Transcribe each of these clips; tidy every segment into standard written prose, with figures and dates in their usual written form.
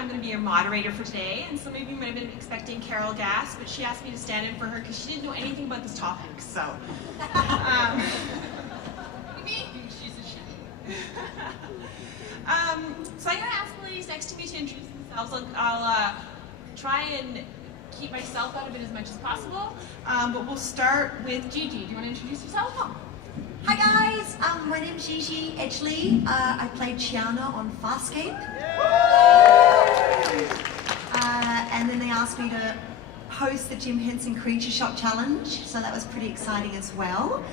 I'm going to be your moderator for today, and some of you might have been expecting Carol Gass, but she asked me to stand in for her because she didn't know anything about this topic, so. She's a shit. So I'm going to ask the ladies next to me to introduce themselves. I'll try and keep myself out of it as much as possible, but we'll start with Gigi. Do you want to introduce yourself? Hi guys, my name's Gigi Edgley. I played Chiana on Farscape. And then they asked me to host the Henson Creature Shop Challenge, so that was pretty exciting as well.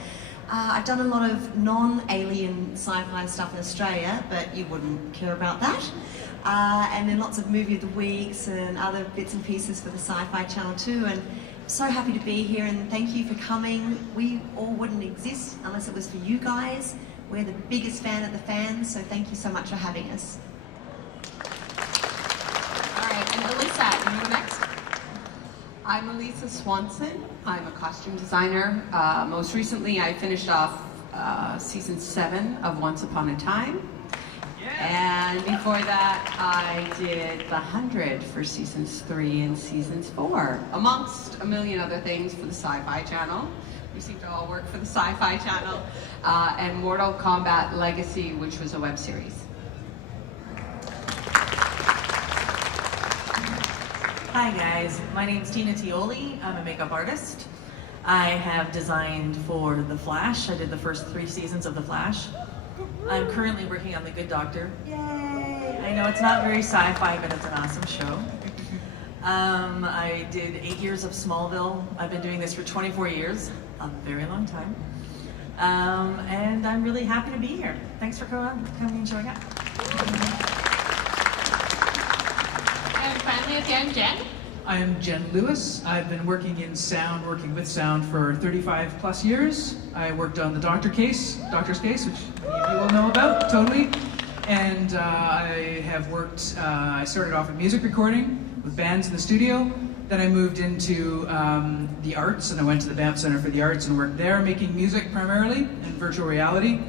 I've done a lot of non-alien sci-fi stuff in Australia, but you wouldn't care about that. And then lots of movie of the weeks and other bits and pieces for the Sci-Fi Channel too. And so happy to be here, and thank you for coming. We all wouldn't exist unless it was for you guys. We're the biggest fan of the fans, so thank you so much for having us. All right, and Allisa, you go next? I'm Allisa Swanson. I'm a costume designer. Most recently, I finished off season 7 of Once Upon a Time. And before that, I did The 100 for seasons 3 and seasons 4, amongst a million other things for the Sci-Fi Channel. We seem to all work for the Sci-Fi Channel. And Mortal Kombat Legacy, which was a web series. Hi guys, my name's Teoli. I'm a makeup artist. I have designed for The Flash. I did the first 3 seasons of The Flash. I'm currently working on The Good Doctor. Yay! I know it's not very sci-fi, but it's an awesome show. I did 8 years of Smallville. I've been doing this for 24 years, a very long time. And I'm really happy to be here. Thanks for coming and showing up. And finally at the end, Jenn. I am Jenn Lewis. I've been working in sound, working with sound for 35 plus years. I worked on the Doctor's Case, which many of you will know about, totally. And I have worked, I started off with music recording with bands in the studio. Then I moved into the arts, and I went to the Banff Center for the Arts and worked there, making music primarily and virtual reality.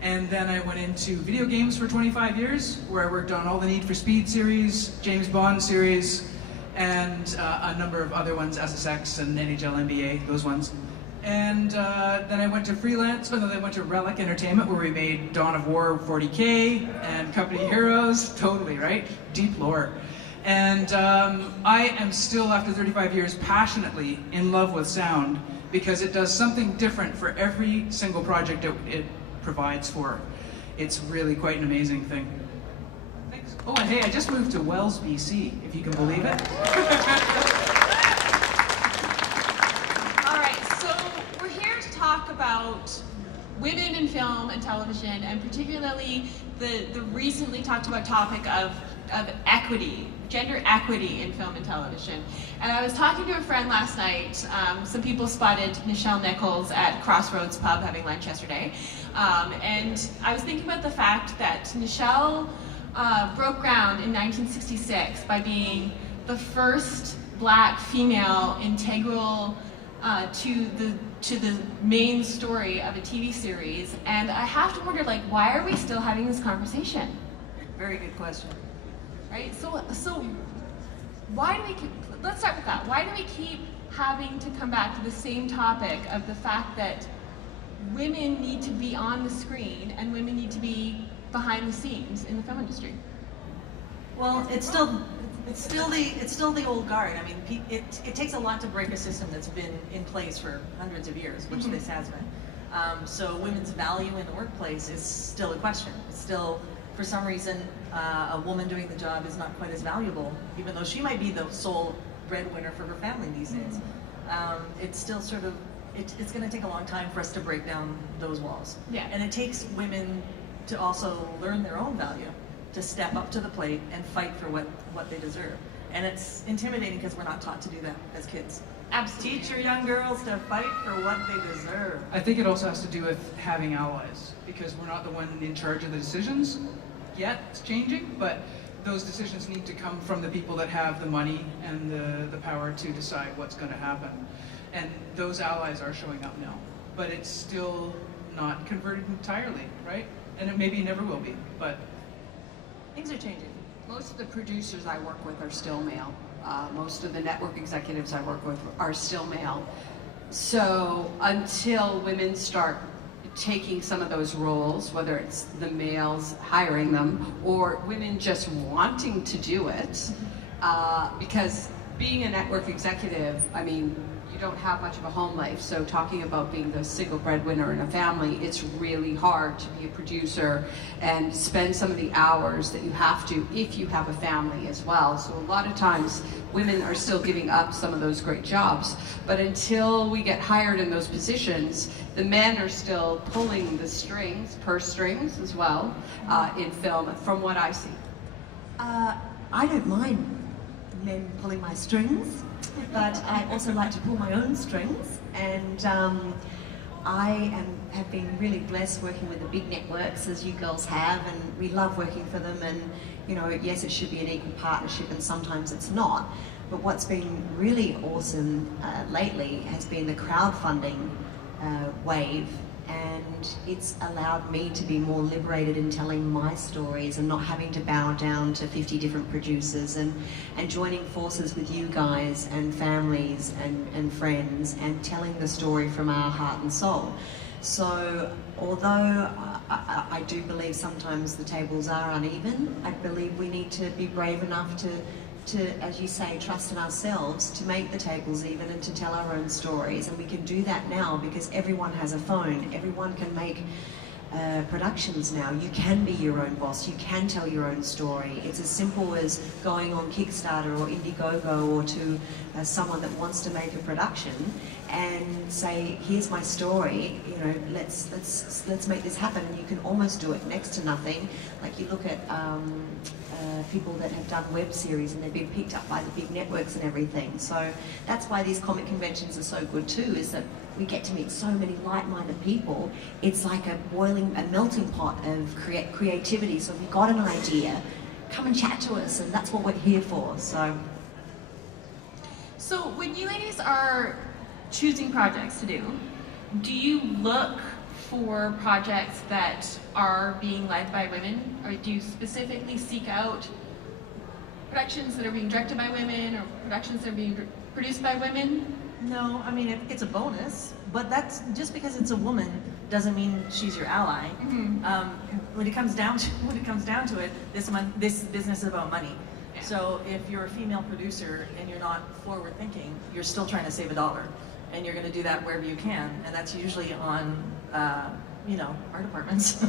And then I went into video games for 25 years, where I worked on all the Need for Speed series, James Bond series, and a number of other ones, SSX and NHL, NBA, those ones. And then I went to freelance, then I went to Relic Entertainment, where we made Dawn of War 40K and Company Heroes, totally, right? Deep lore. And I am still, after 35 years, passionately in love with sound, because it does something different for every single project it provides for. It's really quite an amazing thing. Thanks. Oh, and hey, I just moved to Wells, BC, if you can believe it. All right, so we're here to talk about women in film and television, and particularly the recently talked about topic of equity, gender equity in film and television. And I was talking to a friend last night. Some people spotted Nichelle Nichols at Crossroads Pub having lunch yesterday. And I was thinking about the fact that Nichelle broke ground in 1966 by being the first Black female integral to the main story of a TV series. And I have to wonder, like, why are we still having this conversation? Very good question. Right? So why do we keep, let's start with that. Why do we keep having to come back to the same topic of the fact that women need to be on the screen and women need to be behind the scenes in the film industry? Well, it's still the old guard. I mean, it takes a lot to break a system that's been in place for hundreds of years, which this has been. So women's value in the workplace is still a question. It's still, for some reason, a woman doing the job is not quite as valuable, even though she might be the sole breadwinner for her family these days. It's still sort of, it's going to take a long time for us to break down those walls. Yeah. And it takes women to also learn their own value, to step up to the plate and fight for what they deserve. And it's intimidating because we're not taught to do that as kids. Absolutely. Teach your young girls to fight for what they deserve. I think it also has to do with having allies, because we're not the one in charge of the decisions yet. It's changing, but those decisions need to come from the people that have the money and the power to decide what's going to happen. And those allies are showing up now, but it's still not converted entirely, right? And it maybe never will be, but things are changing. Most of the producers I work with are still male. Most of the network executives I work with are still male. So until women start taking some of those roles, whether it's the males hiring them or women just wanting to do it, because being a network executive, I mean, you don't have much of a home life, so talking about being the single breadwinner in a family, it's really hard to be a producer and spend some of the hours that you have to if you have a family as well. So a lot of times women are still giving up some of those great jobs, but until we get hired in those positions, the men are still pulling the strings, purse strings as well, in film, from what I see. I don't mind men pulling my strings, but I also like to pull my own strings, and have been really blessed working with the big networks, as you girls have, and we love working for them. And you know, yes, it should be an equal partnership, and sometimes it's not. But what's been really awesome lately has been the crowdfunding wave, and it's allowed me to be more liberated in telling my stories and not having to bow down to 50 different producers, and joining forces with you guys and families and friends and telling the story from our heart and soul. So although I do believe sometimes the tables are uneven, I believe we need to be brave enough to, as you say, trust in ourselves to make the tables even and to tell our own stories. And we can do that now because everyone has a phone. Everyone can make productions now. You can be your own boss. You can tell your own story. It's as simple as going on Kickstarter or Indiegogo or to someone that wants to make a production and say, here's my story, you know, let's make this happen. And you can almost do it next to nothing. Like you look at people that have done web series and they've been picked up by the big networks and everything. So that's why these comic conventions are so good too, is that we get to meet so many like-minded people. It's like a melting pot of creativity. So if you've got an idea, come and chat to us, and that's what we're here for. So when you ladies are choosing projects to do you look for projects that are being led by women, or do you specifically seek out productions that are being directed by women or productions that are being produced by women? No, I mean, it's a bonus, but that's just because it's a woman doesn't mean she's your ally. When it comes down to it, this business is about money. Yeah. So if you're a female producer and you're not forward thinking, you're still trying to save a dollar, and you're going to do that wherever you can, and that's usually on our departments.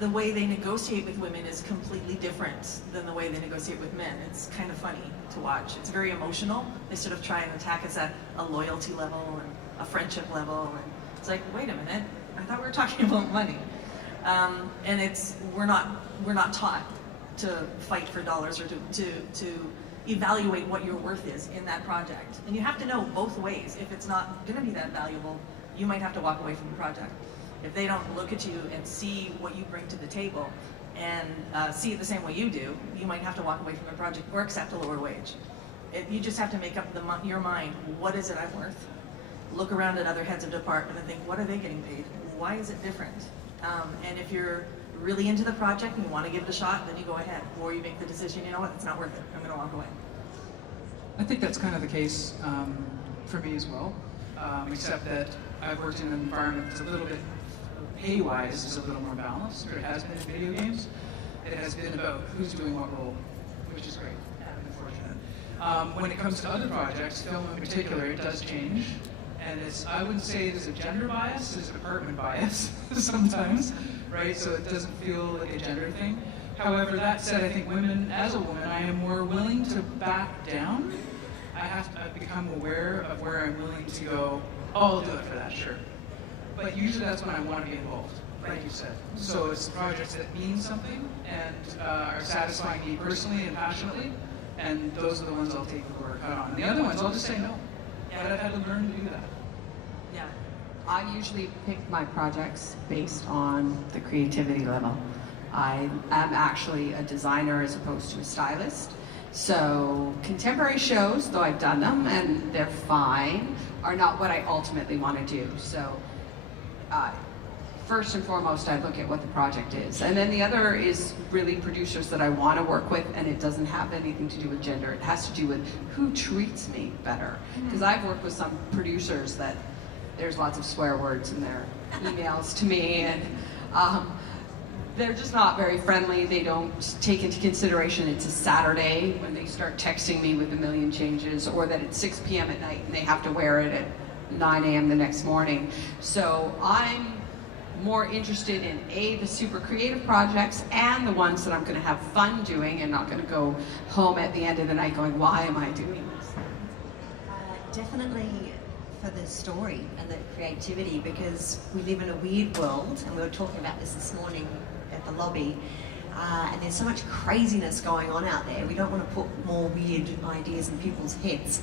The way they negotiate with women is completely different than the way they negotiate with men. It's kind of funny to watch. It's very emotional. They sort of try and attack us at a loyalty level and a friendship level, and it's like, wait a minute, I thought we were talking about money. And we're not taught to fight for dollars or to evaluate what your worth is in that project. And you have to know both ways. If it's not going to be that valuable, you might have to walk away from the project. If they don't look at you and see what you bring to the table and see it the same way you do, you might have to walk away from the project or accept a lower wage. You just have to make up your mind, what is it I'm worth? Look around at other heads of department and think, what are they getting paid? Why is it different? And if you're really into the project and you want to give it a shot, then you go ahead. Or you make the decision, you know what, it's not worth it, I'm going to walk away. I think that's kind of the case for me as well, except that I've worked in an environment that's a little bit, pay-wise, is a little more balanced, or it has been in video games. It has been about who's doing what role, which is great, unfortunate. When it comes to other projects, film in particular, it does change. And I wouldn't say there's a gender bias, there's a department bias sometimes, right? So it doesn't feel like a gender thing. However, that said, I think women, as a woman, I am more willing to back down. I've become aware of where I'm willing to go, oh, I'll do it for that, sure. But usually that's when I want to be involved, like you said. So it's the projects that mean something and are satisfying me personally and passionately, and those are the ones I'll take the work on. And the other ones, I'll just say no. But I've had to learn to do that. Yeah. I usually pick my projects based on the creativity level. I am actually a designer as opposed to a stylist. So contemporary shows, though I've done them and they're fine, are not what I ultimately want to do. So first and foremost, I look at what the project is. And then the other is really producers that I want to work with, and it doesn't have anything to do with gender. It has to do with who treats me better. Because I've worked with some producers that there's lots of swear words in their emails to me, and they're just not very friendly. They don't take into consideration it's a Saturday when they start texting me with a million changes, or that it's 6 p.m. at night and they have to wear it at 9 a.m. the next morning. So I'm more interested in the super creative projects and the ones that I'm going to have fun doing and not going to go home at the end of the night going, why am I doing this? Definitely for the story and the creativity, because we live in a weird world, and we were talking about this morning at the lobby, and there's so much craziness going on out there. We don't want to put more weird ideas in people's heads.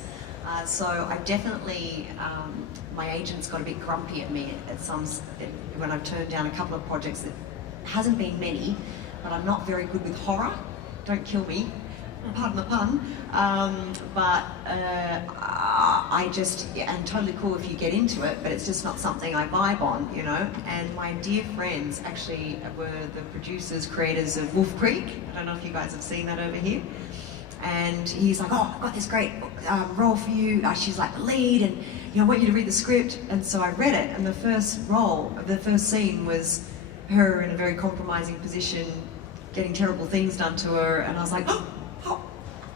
So I definitely, my agent's got a bit grumpy at me when I've turned down a couple of projects that hasn't been many, but I'm not very good with horror. Don't kill me, pardon the pun. I just, and totally cool if you get into it, but it's just not something I vibe on, you know. And my dear friends actually were the producers, creators of Wolf Creek. I don't know if you guys have seen that over here. And he's like, oh, I've got this great role for you. She's like the lead, and I want you to read the script. And so I read it, and the first scene was her in a very compromising position, getting terrible things done to her. And I was like, oh,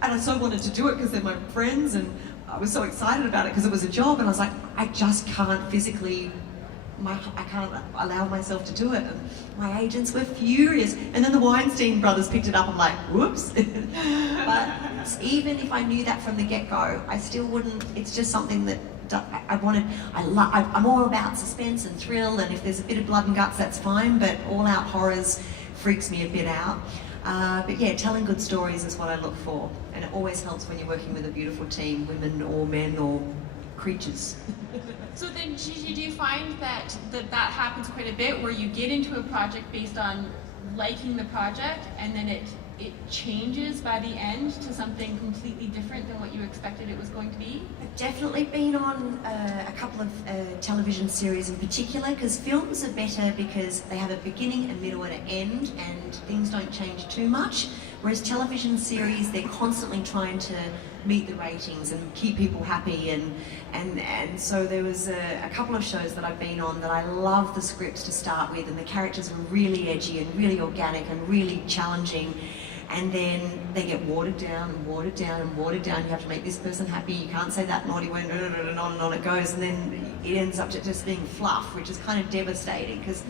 and I so wanted to do it because they're my friends, and I was so excited about it because it was a job. And I was like, I just can't physically, I can't allow myself to do it. And my agents were furious. And then the Weinstein brothers picked it up. I'm like, whoops. But even if I knew that from the get-go, I still wouldn't. It's just something that I'm all about suspense and thrill, and if there's a bit of blood and guts, that's fine, but all-out horrors freaks me a bit out. But yeah, telling good stories is what I look for, and it always helps when you're working with a beautiful team, women or men or creatures. So then, Gigi, do you find that happens quite a bit, where you get into a project based on liking the project, and then it changes by the end to something completely different than what you expected it was going to be? I've definitely been on a couple of television series in particular, because films are better because they have a beginning, a middle, and an end, and things don't change too much. Whereas television series, they're constantly trying to meet the ratings and keep people happy, and so there was a couple of shows that I've been on that I love the scripts to start with, and the characters were really edgy and really organic and really challenging, and then they get watered down and watered down and watered down. You have to make this person happy, you can't say that naughty word, and on it goes, and then it ends up just being fluff, which is kind of devastating, because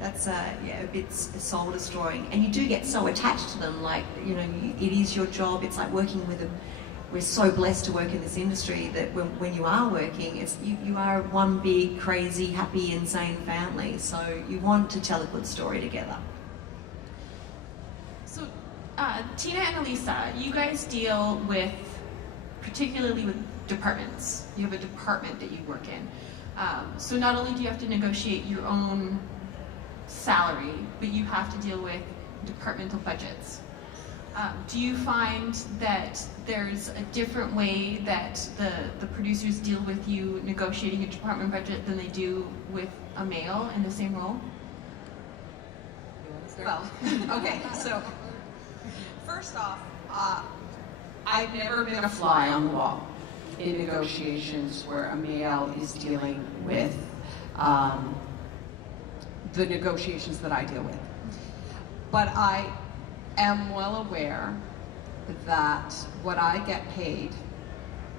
that's a bit soul destroying, and you do get so attached to them. Like, you know, it is your job. It's like working with them. We're so blessed to work in this industry that when you are working, it's you are one big, crazy, happy, insane family. So you want to tell a good story together. So, Tina and Allisa, you guys deal with, particularly with departments. You have a department that you work in. So not only do you have to negotiate your own salary, but you have to deal with departmental budgets. Do you find that there's a different way that the producers deal with you negotiating a department budget than they do with a male in the same role? Well, okay, so first off, I've never been a fly on the wall in negotiations where a male is dealing with the negotiations that I deal with. But I am well aware that what I get paid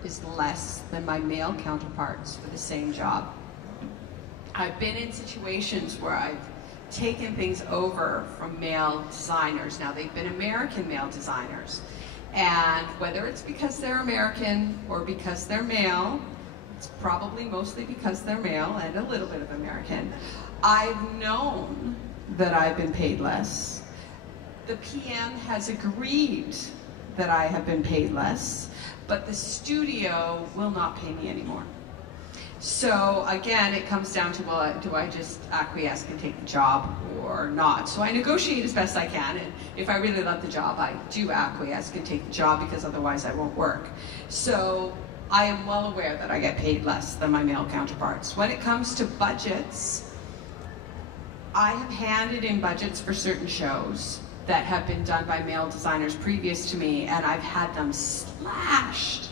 is less than my male counterparts for the same job. I've been in situations where I've taken things over from male designers. Now, they've been American male designers, and whether it's because they're American or because they're male, it's probably mostly because they're male and a little bit of American, I've known that I've been paid less. The PM has agreed that I have been paid less, but the studio will not pay me anymore. So again, it comes down to, well, do I just acquiesce and take the job or not? So I negotiate as best I can, and if I really love the job, I do acquiesce and take the job, because otherwise I won't work. So I am well aware that I get paid less than my male counterparts. When it comes to budgets, I have handed in budgets for certain shows that have been done by male designers previous to me, and I've had them slashed.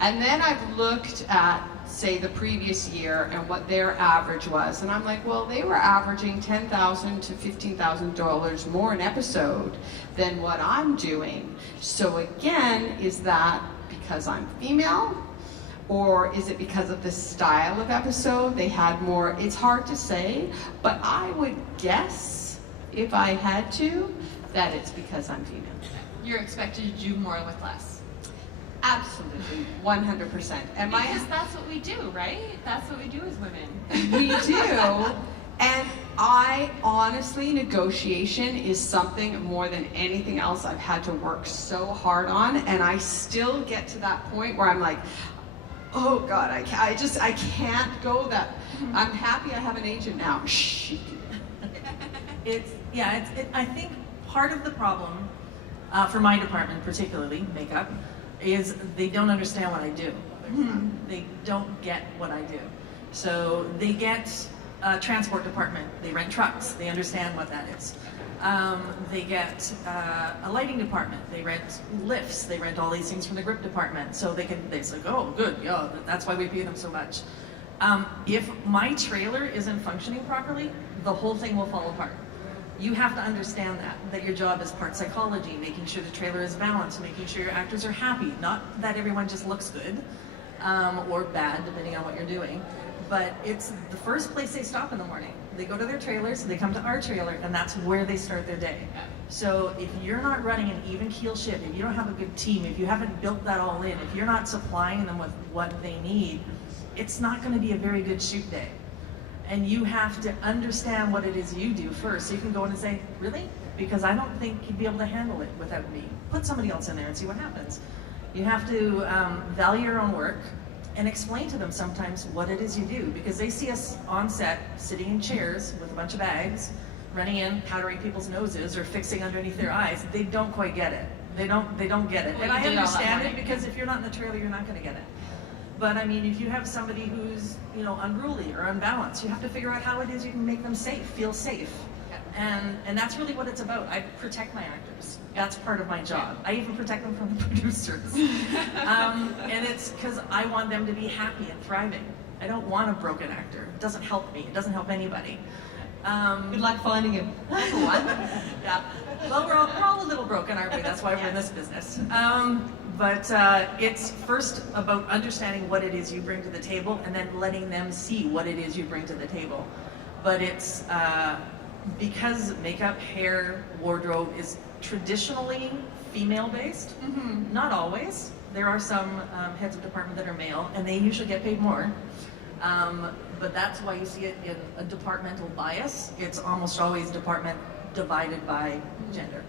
And then I've looked at, say, the previous year and what their average was, and I'm like, well, they were averaging $10,000 to $15,000 more an episode than what I'm doing. So again, is that because I'm female? Or is it because of the style of episode? They had more, it's hard to say, but I would guess, if I had to, that it's because I'm female. You're expected to do more with less. Absolutely, 100%. And Because that's what we do, right? That's what we do as women. we do, and I honestly, negotiation is something more than anything else I've had to work so hard on, and I still get to that point where I'm like, oh God, I can't go that. I'm happy I have an agent now. Shh. I think part of the problem, for my department particularly, makeup, is they don't understand what I do. They don't get what I do. So they get a transport department, they rent trucks, they understand what that is. They get a lighting department, they rent lifts, they rent all these things from the grip department, so they say, oh good, yeah, that's why we pay them so much. If my trailer isn't functioning properly, the whole thing will fall apart. You have to understand that your job is part psychology, making sure the trailer is balanced, making sure your actors are happy, not that everyone just looks good or bad, depending on what you're doing. But it's the first place they stop in the morning. They go to their trailers, they come to our trailer, and that's where they start their day. So if you're not running an even keel ship, if you don't have a good team, if you haven't built that all in, if you're not supplying them with what they need, it's not going to be a very good shoot day. And you have to understand what it is you do first. So you can go in and say, really? Because I don't think you'd be able to handle it without me. Put somebody else in there and see what happens. You have to value your own work and explain to them sometimes what it is you do, because they see us on set sitting in chairs with a bunch of bags, running in, powdering people's noses or fixing underneath their eyes. They don't quite get it. They don't get it. Well, and I you did all that understand it morning. because if you're not in the trailer, you're not going to get it. But I mean, if you have somebody who's, unruly or unbalanced, you have to figure out how it is you can make them safe, feel safe. And that's really what it's about. I protect my actors. That's part of my job. I even protect them from the producers. And it's because I want them to be happy and thriving. I don't want a broken actor. It doesn't help me. It doesn't help anybody. Good luck finding him. Yeah. Well, we're all a little broken, aren't we? That's why we're in this business. But it's first about understanding what it is you bring to the table and then letting them see what it is you bring to the table. But it's because makeup, hair, wardrobe is traditionally female-based. Not always. There are some heads of department that are male, and they usually get paid more. But that's why you see it in a departmental bias. It's almost always department divided by gender.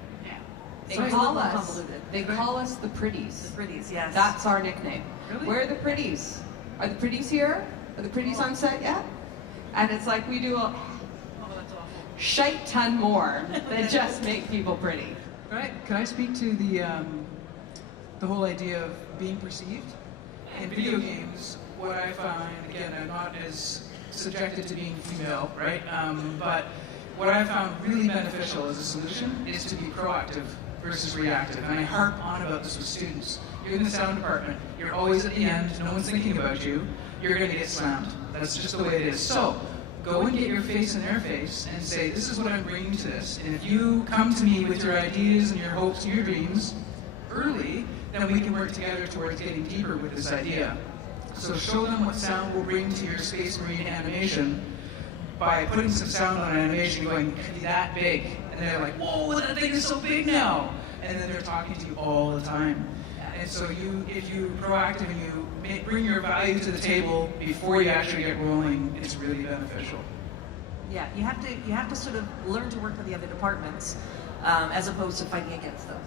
They So it's a call little us. convoluted. They call us the pretties. The pretties, yes. That's our nickname. Really? Where are the pretties? Are the pretties here? Are the pretties on set yet? And it's like we do a shite ton more than just make people pretty. Right? Can I speak to the whole idea of being perceived? In video games, what I find, again, I'm not as subjected to being female, right? But what I found really beneficial as a solution is to be proactive versus reactive. And I harp on about this with students. You're in the sound department. You're always at the end. No one's thinking about you. You're going to get slammed. That's just the way it is. So go and get your face in their face and say, this is what I'm bringing to this. And if you come to me with your ideas and your hopes and your dreams early, then we can work together towards getting deeper with this idea. So show them what sound will bring to your Space Marine animation by putting some sound on an animation going, it could be that big. And they're like, whoa, that thing is so big now. And then they're talking to you all the time. And so if you're proactive and you bring your value to the table before you actually get rolling, it's really beneficial. Yeah, you have to sort of learn to work with the other departments as opposed to fighting against them.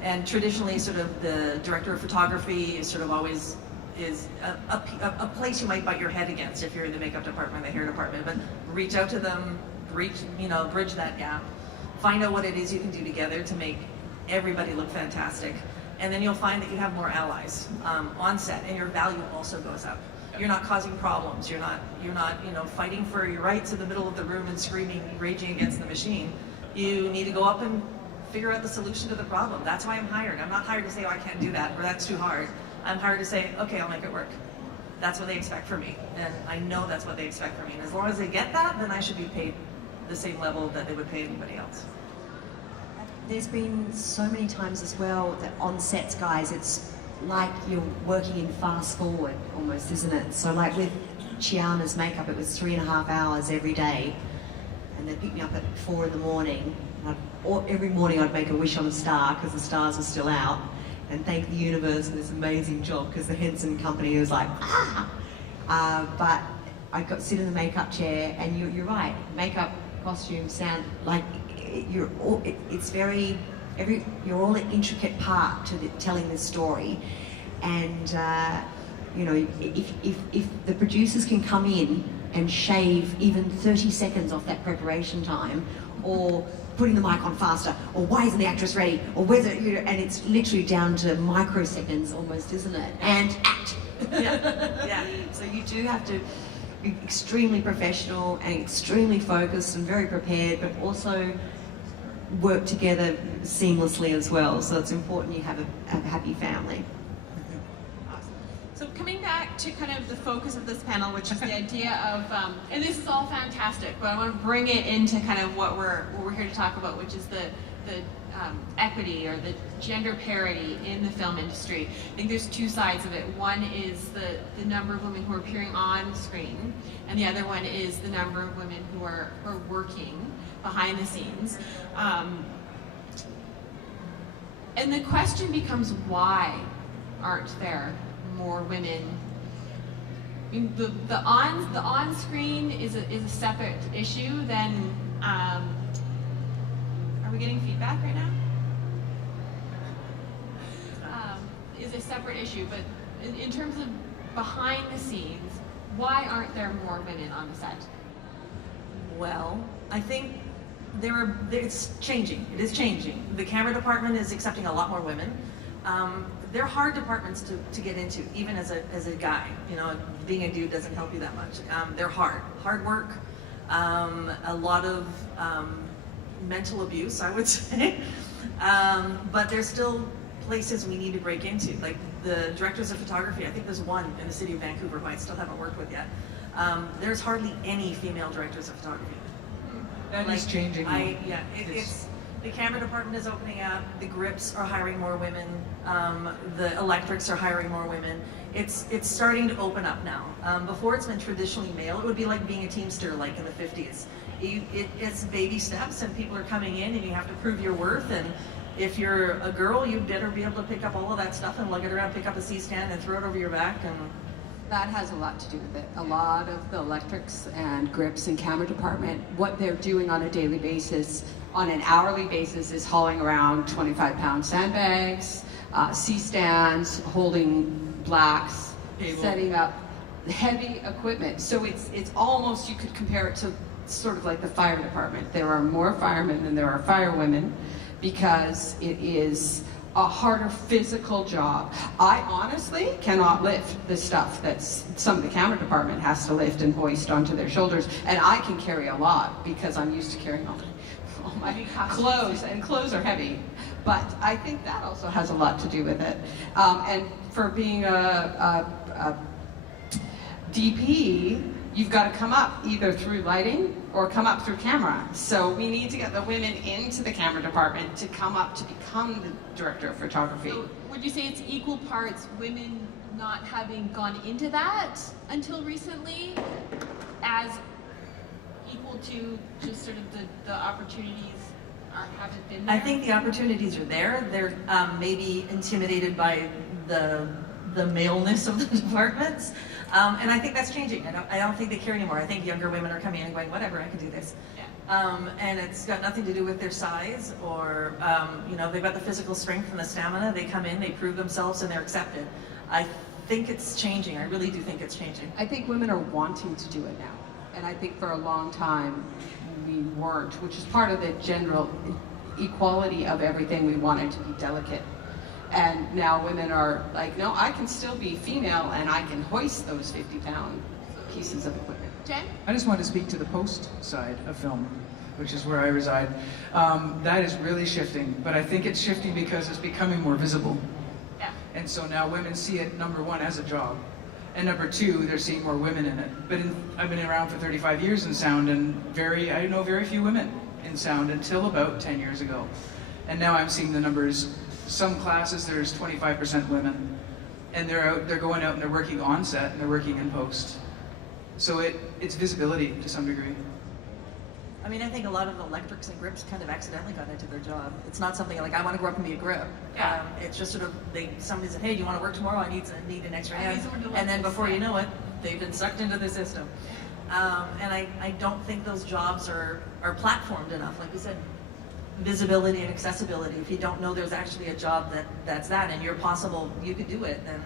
And traditionally, sort of the director of photography is sort of always a place you might butt your head against if you're in the makeup department, the hair department. But reach out to them, bridge that gap, find out what it is you can do together to make everybody look fantastic. And then you'll find that you have more allies on set, and your value also goes up. You're not causing problems. You're not, you know, fighting for your rights in the middle of the room and screaming, raging against the machine. You need to go up and figure out the solution to the problem. That's why I'm hired. I'm not hired to say, oh, I can't do that, or that's too hard. I'm hired to say, okay, I'll make it work. That's what they expect from me, and I know that's what they expect from me. And as long as they get that, then I should be paid the same level that they would pay anybody else. There's been so many times as well that on sets, guys, it's like you're working in fast forward almost, isn't it? So like with Chiana's makeup, it was 3.5 hours every day, and they'd pick me up at 4 in the morning. Every morning I'd make a wish on a star because the stars are still out, and thank the universe for this amazing job because the Henson company was like, but I got to sit in the makeup chair, and you're right, makeup, costume, sound, like you're all an intricate part to telling this story. And you know, if the producers can come in and shave even 30 seconds off that preparation time, or putting the mic on faster, or why isn't the actress ready, or whether, you know, and it's literally down to microseconds almost, isn't it? And act. Yeah. So you do have to be extremely professional and extremely focused and very prepared, but also work together seamlessly as well. So it's important you have a happy family. Awesome. So coming back to kind of the focus of this panel, which is the idea of, and this is all fantastic, but I want to bring it into kind of what we're here to talk about, which is the equity or the gender parity in the film industry. I think there's two sides of it. One is the number of women who are appearing on screen, and the other one is the number of women who are working behind the scenes. And the question becomes, why aren't there more women? I mean, the on screen is a separate issue than. Are we getting feedback right now? Is a separate issue, but in terms of behind the scenes, why aren't there more women on the set? Well, I think it's changing. It is changing. The camera department is accepting a lot more women. They're hard departments to get into, even as a guy. You know, being a dude doesn't help you that much. They're hard work, a lot of mental abuse, I would say. But there's still places we need to break into, like the directors of photography. I think there's one in the city of Vancouver who I still haven't worked with yet. There's hardly any female directors of photography. That is changing. It's the camera department is opening up. The grips are hiring more women. The electrics are hiring more women. It's starting to open up now. Before it's been traditionally male. It would be like being a teamster, like in the 50s. It's baby steps, and people are coming in, and you have to prove your worth. And if you're a girl, you better be able to pick up all of that stuff and lug it around, pick up a C-stand and throw it over your back. And that has a lot to do with it. A lot of the electrics and grips and camera department, what they're doing on a daily basis, on an hourly basis, is hauling around 25-pound sandbags, C-stands, holding blacks, setting up heavy equipment. So it's almost, you could compare it to sort of like the fire department. There are more firemen than there are firewomen because it is a harder physical job. I honestly cannot lift the stuff that some of the camera department has to lift and hoist onto their shoulders, and I can carry a lot because I'm used to carrying all my clothes, and clothes are heavy. But I think that also has a lot to do with it. And for being a DP, you've got to come up either through lighting or come up through camera. So we need to get the women into the camera department to come up to become the director of photography. So would you say it's equal parts women not having gone into that until recently, as equal to just sort of the opportunities haven't been there? I think the opportunities are there. They're maybe intimidated by the maleness of the departments. And I think that's changing. I don't think they care anymore. I think younger women are coming in and going, whatever, I can do this. Yeah. And it's got nothing to do with their size or, you know, they've got the physical strength and the stamina. They come in, they prove themselves, and they're accepted. I think it's changing. I really do think it's changing. I think women are wanting to do it now. And I think for a long time we weren't, which is part of the general equality of everything. We wanted to be delicate. And now women are like, no, I can still be female and I can hoist those 50-pound pieces of equipment. Jen? I just wanted to speak to the post side of film, which is where I reside. That is really shifting, but I think it's shifting because it's becoming more visible. Yeah. And so now women see it, number one, as a job. And number two, they're seeing more women in it. But I've been around for 35 years in sound, and I know very few women in sound until about 10 years ago. And now I'm seeing the numbers. Some classes, there's 25% women. And they're going out and they're working on set and they're working in post. So it's visibility to some degree. I mean, I think a lot of electrics and grips kind of accidentally got into their job. It's not something like, I want to grow up and be a grip. Yeah. It's just sort of, somebody said, hey, do you want to work tomorrow? I need an extra I hand. need someone to And then lift before this you thing. know it, they've been sucked into the system. And I don't think those jobs are platformed enough. Like we said, visibility and accessibility. If you don't know there's actually a job that's that, and you could do it, then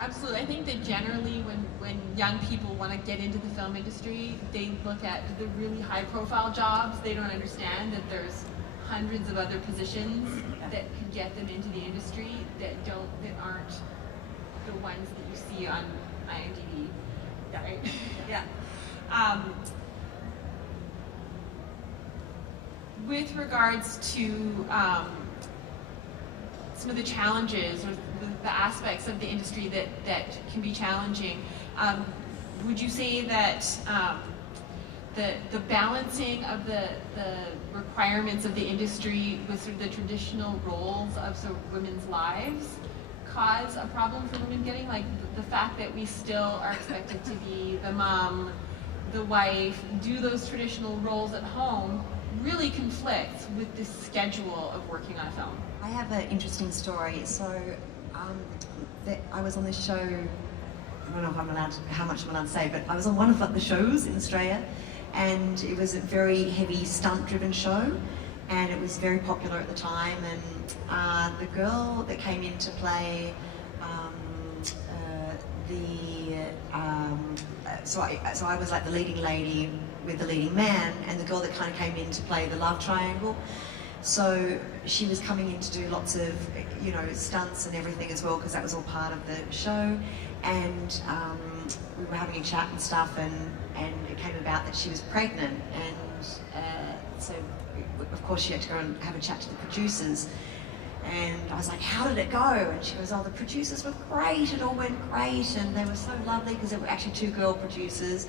Absolutely. I think that generally when young people want to get into the film industry, they look at the really high profile jobs. They don't understand that there's hundreds of other positions that could get them into the industry that aren't the ones that you see on IMDb. yeah. Right? Yeah. With regards to some of the challenges or the aspects of the industry that can be challenging, would you say that the balancing of the requirements of the industry with sort of the traditional roles of sort of women's lives cause a problem for women getting, like the fact that we still are expected to be the mom, the wife, do those traditional roles at home really conflicts with the schedule of working on film? I have an interesting story. So I was on this show, I don't know how much I'm allowed to say, but I was on one of the shows in Australia, and it was a very heavy stunt-driven show, and it was very popular at the time. And the girl that came in to play so I was like the leading lady with the leading man, and the girl that kind of came in to play the love triangle. So she was coming in to do lots of, stunts and everything as well, because that was all part of the show. And we were having a chat and stuff, and it came about that she was pregnant. And so, of course, she had to go and have a chat to the producers. And I was like, how did it go? And she goes, oh, the producers were great, it all went great, and they were so lovely, because there were actually 2 girl producers.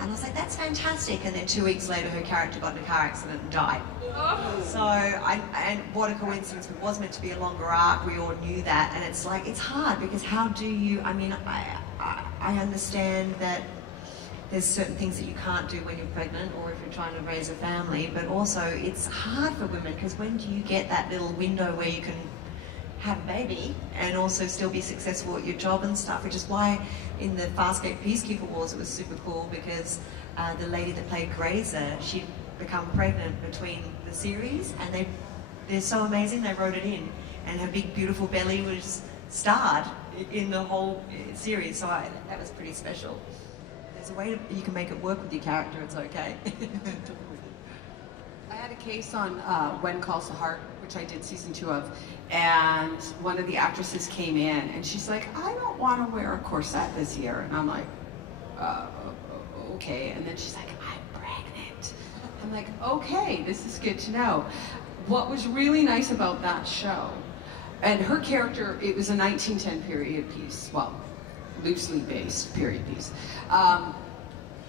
And I was like, that's fantastic. And then 2 weeks later, her character got in a car accident and died. Oh. So, and what a coincidence, it was meant to be a longer arc, we all knew that. And it's like, it's hard, because how do you, I understand that there's certain things that you can't do when you're pregnant or if you're trying to raise a family, but also it's hard for women, because when do you get that little window where you can have a baby and also still be successful at your job and stuff, which is why in the Farscape Peacekeeper Wars it was super cool, because the lady that played Grazer, she'd become pregnant between the series, and they're so amazing, they wrote it in, and her big beautiful belly was starred in the whole series, so that was pretty special. There's a way you can make it work with your character, it's okay. I had a case on When Calls the Heart, which I did season 2 of, and one of the actresses came in and she's like, I don't want to wear a corset this year. And I'm like, okay. And then she's like, I'm pregnant. I'm like, okay, this is good to know. What was really nice about that show, and her character, it was a 1910 period piece, well, loosely based period piece.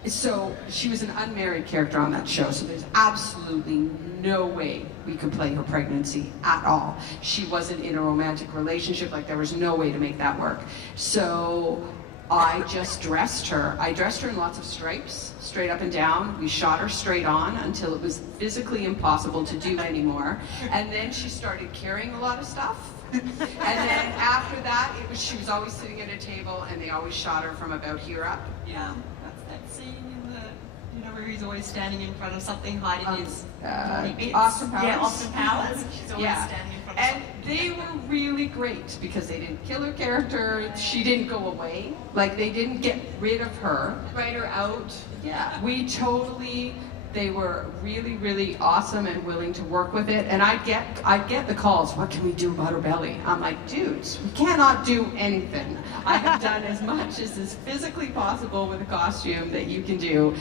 So she was an unmarried character on that show, so there's absolutely no way we could play her pregnancy at all. She wasn't in a romantic relationship, like there was no way to make that work. So I just dressed her. I dressed her in lots of stripes, straight up and down. We shot her straight on until it was physically impossible to do anymore. And then she started carrying a lot of stuff. And then after that, she was always sitting at a table, and they always shot her from about here up. Yeah, that's that scene in the, where he's always standing in front of something, hiding his bits. Austin Powers. Yeah, Austin Powers. She's always Yeah. standing in front of And something. they were really great because they didn't kill her character. She didn't go away. Like, they didn't get rid of her. Write her out. Yeah, we totally They were really, really awesome and willing to work with it. And I'd get the calls, what can we do about her belly? I'm like, dudes, we cannot do anything. I have done as much as is physically possible with a costume that you can do.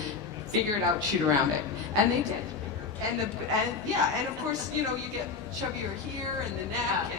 Figure it out, shoot around it. And they did. And of course, you know, you get chubbier here and the neck,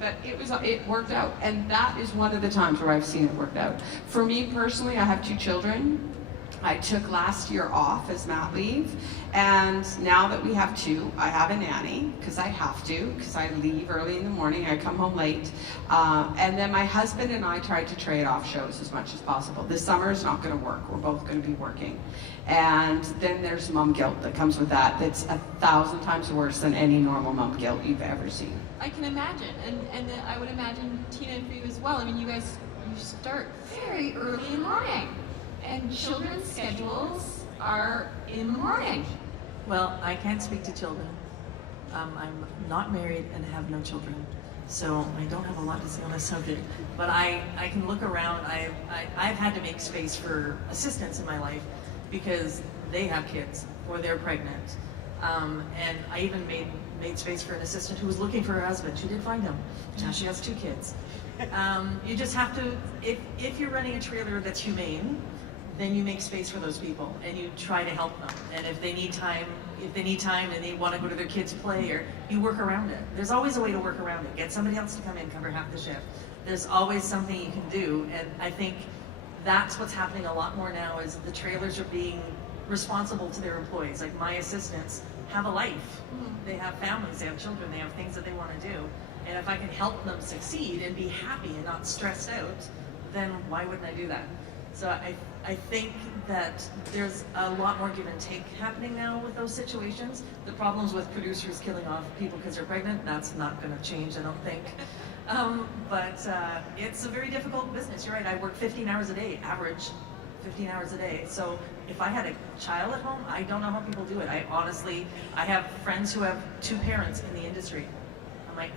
but it worked out. And that is one of the times where I've seen it worked out. For me personally, I have 2 children. I took last year off as mat leave, and now that we have 2, I have a nanny, because I have to, because I leave early in the morning, I come home late, and then my husband and I tried to trade off shows as much as possible. This summer is not going to work, we're both going to be working. And then there's mom guilt that comes with that, that's 1,000 times worse than any normal mom guilt you've ever seen. I can imagine, and I would imagine, Tina, for you as well. I mean, you start very early in the morning. And children's schedules are in the morning. Well, I can't speak to children. I'm not married and have no children, so I don't have a lot to say on this subject. But I can look around. I've had to make space for assistants in my life because they have kids or they're pregnant. And I even made space for an assistant who was looking for her husband. She did find him. Now she has 2 kids. You just have to, if you're running a trailer that's humane, then you make space for those people and you try to help them. And if they need time and they want to go to their kids' play, or you work around it. There's always a way to work around it. Get somebody else to come in, cover half the shift. There's always something you can do. And I think that's what's happening a lot more now, is the trailers are being responsible to their employees. Like, my assistants have a life. They have families, they have children, they have things that they want to do. And if I can help them succeed and be happy and not stressed out, then why wouldn't I do that? So I think that there's a lot more give and take happening now with those situations. The problems with producers killing off people because they're pregnant, that's not going to change, I don't think. But it's a very difficult business. You're right, I work 15 hours a day, average 15 hours a day. So if I had a child at home, I don't know how people do it. I have friends who have 2 parents in the industry. I'm like,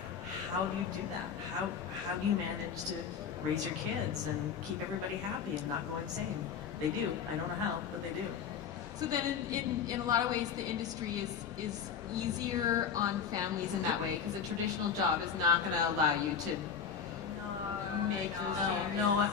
how do you do that? How do you manage to raise your kids and keep everybody happy and not go insane? They do. I don't know how, but they do. So then in a lot of ways, the industry is easier on families in that way, because a traditional job is not going to allow you to make those changes. No,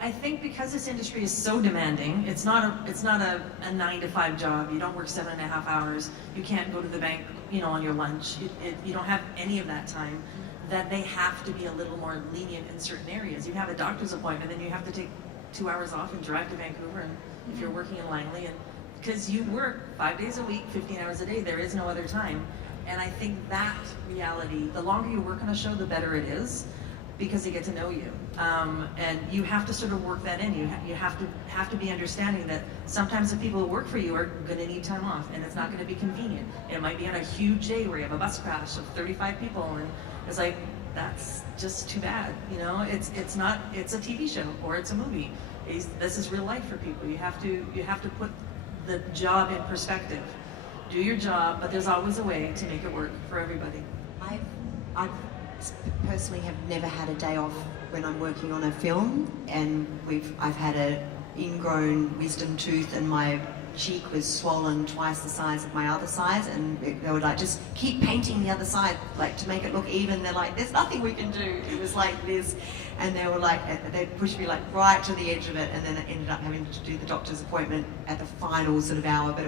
I think because this industry is so demanding, it's not a 9-to-5 job. You don't work 7.5 hours. You can't go to the bank, you know, on your lunch. You don't have any of that time. That they have to be a little more lenient in certain areas. You have a doctor's appointment, then you have to take 2 hours off and drive to Vancouver, and if you're working in Langley, and because you work 5 days a week, 15 hours a day, there is no other time. And I think that reality, the longer you work on a show, the better it is, because they get to know you. And you have to sort of work that in. You have to be understanding that sometimes the people who work for you are going to need time off, and it's not going to be convenient. It might be on a huge day where you have a bus crash of 35 people, and it's like, that's just too bad, you know. It's a TV show or it's a movie. This is real life for people. You have to put the job in perspective. Do your job, but there's always a way to make it work for everybody. I personally have never had a day off when I'm working on a film, and I've had an ingrown wisdom tooth, and my cheek was swollen twice the size of my other side, and they would like just keep painting the other side, like to make it look even. They're like, there's nothing we can do. It was like this, and they were like, they'd push me like right to the edge of it, and then I ended up having to do the doctor's appointment at the final sort of hour, but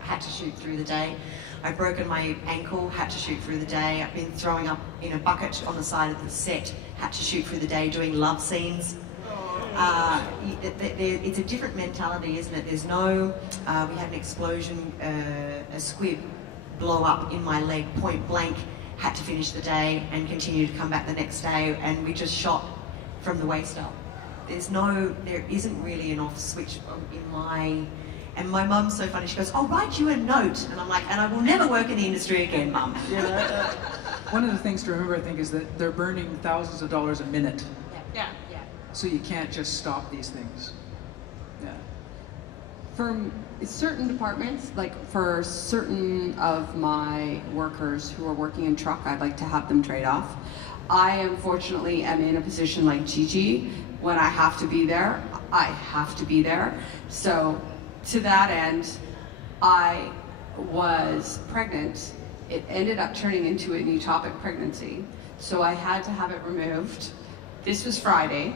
had to shoot through the day. I've broken my ankle, had to shoot through the day. I've been throwing up in a bucket on the side of the set, had to shoot through the day doing love scenes. It's a different mentality, isn't it? There's no, we had an explosion, a squib blow up in my leg, point blank, had to finish the day and continue to come back the next day, and we just shot from the waist up. There isn't really an off switch and my mum's so funny, she goes, I'll write you a note, and I'm like, and I will never work in the industry again, Mum. One of the things to remember, I think, is that they're burning thousands of dollars a minute. Yeah. So you can't just stop these things. Yeah. For certain departments, like for certain of my workers who are working in truck, I'd like to have them trade off. I unfortunately am in a position like Gigi. When I have to be there, I have to be there. So to that end, I was pregnant. It ended up turning into an ectopic pregnancy, so I had to have it removed. This was Friday.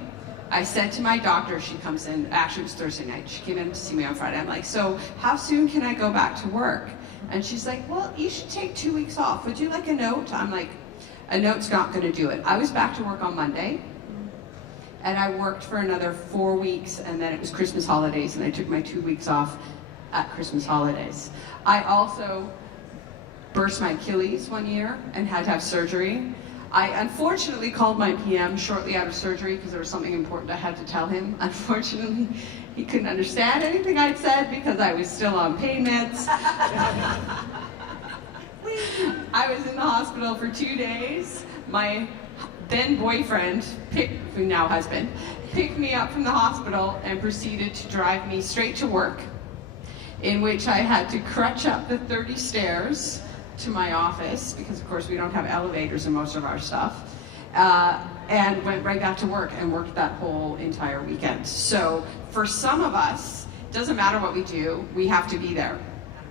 I said to my doctor, she comes in, actually it was Thursday night, she came in to see me on Friday. I'm like, so how soon can I go back to work? And she's like, well, you should take 2 weeks off. Would you like a note? I'm like, a note's not gonna do it. I was back to work on Monday, and I worked for another 4 weeks, and then it was Christmas holidays, and I took my 2 weeks off at Christmas holidays. I also burst my Achilles one year and had to have surgery. I unfortunately called my PM shortly out of surgery because there was something important I had to tell him. Unfortunately, he couldn't understand anything I'd said because I was still on pain meds. I was in the hospital for 2 days. My then boyfriend, who now husband, picked me up from the hospital and proceeded to drive me straight to work, in which I had to crutch up the 30 stairs to my office, because of course we don't have elevators in most of our stuff, and went right back to work and worked that whole entire weekend. So for some of us, it doesn't matter what we do, we have to be there,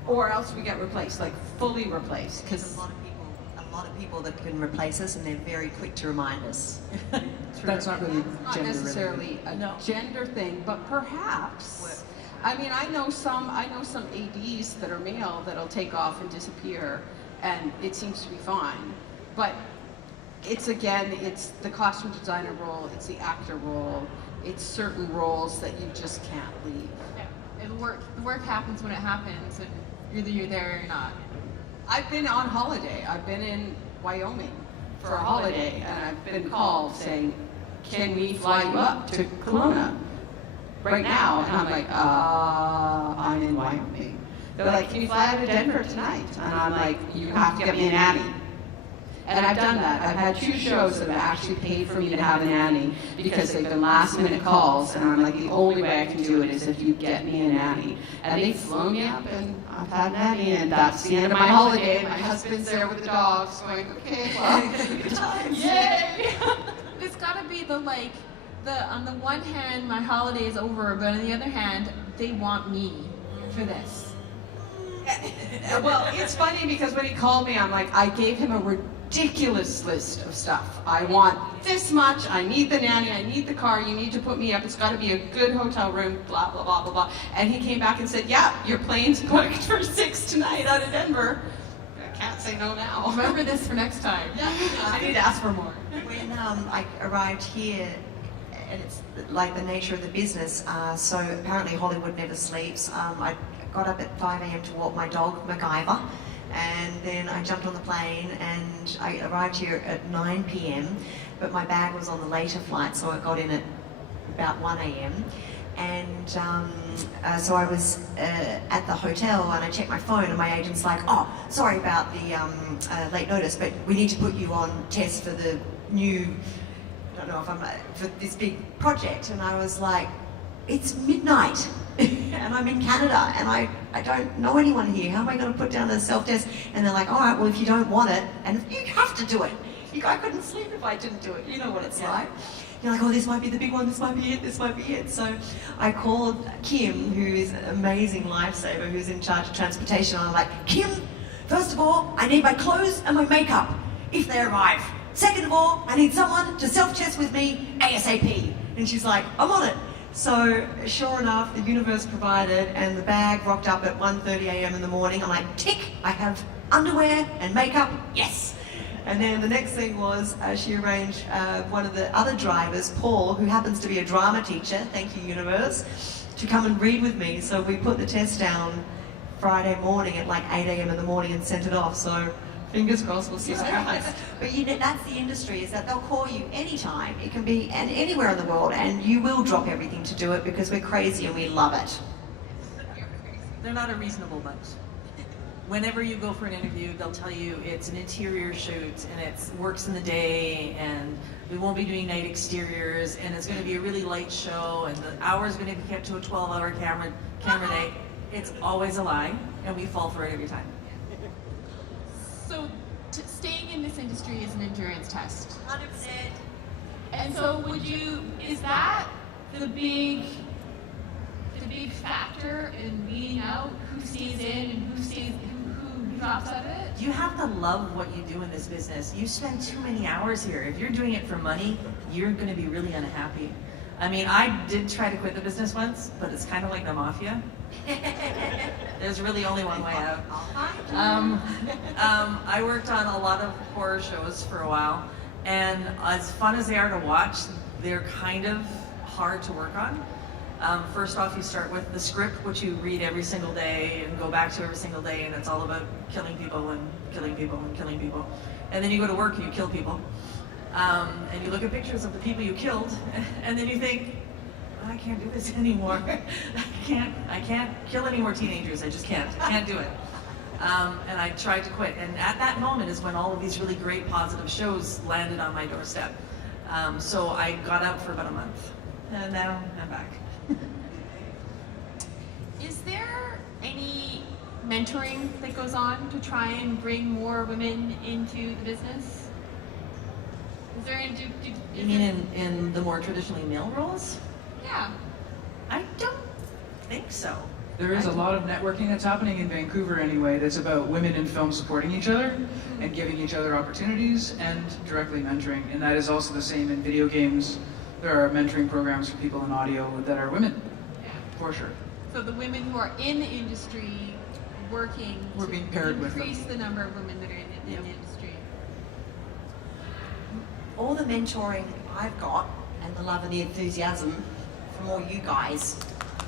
or else we get replaced, like fully replaced. There's a lot of people that can replace us, and they're very quick to remind us. That's not really Not gender necessarily a gender thing, but perhaps. I mean, I know some ADs that are male that'll take off and disappear, and it seems to be fine. But it's the costume designer role, it's the actor role, it's certain roles that you just can't leave. Yeah. The work happens when it happens, and either you're there or you're not. I've been on holiday. I've been in Wyoming for a holiday, and I've been called saying, can we fly you up to Kelowna right now? And I'm like, I'm in Wyoming. They're like, can you fly out to Denver tonight? And I'm like, you have to get me a nanny. And I've done that. I've had 2 shows that have actually paid for me to have a nanny because they've been last minute calls, and I'm like, the only way I can do it is if you get me a nanny. And they've flown me up, and I've had a nanny, and that's the end of my holiday. And my husband's there with the dogs going, okay, well, good times. Yay! It's gotta be on the one hand, my holiday is over, but on the other hand, they want me for this. Well, it's funny because when he called me, I'm like, I gave him a ridiculous list of stuff. I want this much, I need the nanny, I need the car, you need to put me up, it's got to be a good hotel room, blah, blah, blah, blah, blah. And he came back and said, yeah, your plane's booked for 6 tonight out of Denver. I can't say no now. Remember this for next time. I need to ask for more. When I arrived here, and it's like the nature of the business, so apparently Hollywood never sleeps. I got up at 5 a.m. to walk my dog, MacGyver, and then I jumped on the plane, and I arrived here at 9 p.m, but my bag was on the later flight, so I got in at about 1 a.m. And so I was at the hotel, and I checked my phone, and my agent's like, oh, sorry about the late notice, but we need to put you on test for the new, I don't know if I'm, for this big project. And I was like, it's midnight, and I'm in Canada, and I don't know anyone here. How am I going to put down a self-test? And they're like, all right, well, if you don't want it, and you have to do it. I couldn't sleep if I didn't do it. You know what it's like. You're like, oh, this might be the big one, this might be it, this might be it. So I called Kim, who is an amazing lifesaver, who's in charge of transportation, and I'm like, Kim, first of all, I need my clothes and my makeup, if they arrive. Second of all, I need someone to self-test with me ASAP. And she's like, I'm on it. So sure enough, the universe provided, and the bag rocked up at 1:30 a.m. in the morning. I'm like, tick, I have underwear and makeup, yes. And then the next thing was she arranged one of the other drivers, Paul, who happens to be a drama teacher, thank you universe, to come and read with me. So we put the test down Friday morning at like 8 a.m. in the morning and sent it off. So fingers crossed, we'll see what happens. But you know, that's the industry, is that they'll call you anytime. It can be anywhere in the world, and you will drop everything to do it because we're crazy and we love it. They're not a reasonable bunch. Whenever you go for an interview, they'll tell you it's an interior shoot, and it works in the day, and we won't be doing night exteriors, and it's going to be a really light show, and the hour is going to be kept to a 12-hour camera day. It's always a lie, and we fall for it every time. So staying in this industry is an endurance test. 100%. And so is that the big factor in weeding out who stays in and who stays, who drops out of it? You have to love what you do in this business. You spend too many hours here. If you're doing it for money, you're going to be really unhappy. I mean, I did try to quit the business once, but it's kind of like the mafia. There's really only one way out. I worked on a lot of horror shows for a while, and as fun as they are to watch, they're kind of hard to work on. First off, you start with the script, which you read every single day and go back to every single day, and it's all about killing people and killing people and killing people. And then you go to work and you kill people. And you look at pictures of the people you killed, and then you think, I can't do this anymore. I can't kill any more teenagers. I just can't. I can't do it. And I tried to quit. And at that moment is when all of these really great positive shows landed on my doorstep. So I got out for about a month, and now I'm back. Is there any mentoring that goes on to try and bring more women into the business? Is there any, You mean in the more traditionally male roles? Yeah. I don't think so. There is a lot of networking that's happening in Vancouver anyway that's about women in film supporting each other and giving each other opportunities and directly mentoring. And that is also the same in video games. There are mentoring programs for people in audio that are women, for sure. So the women who are in the industry working We're being paired with them. increase the number of women that are in the industry. All the mentoring I've got and the love and the enthusiasm from all you guys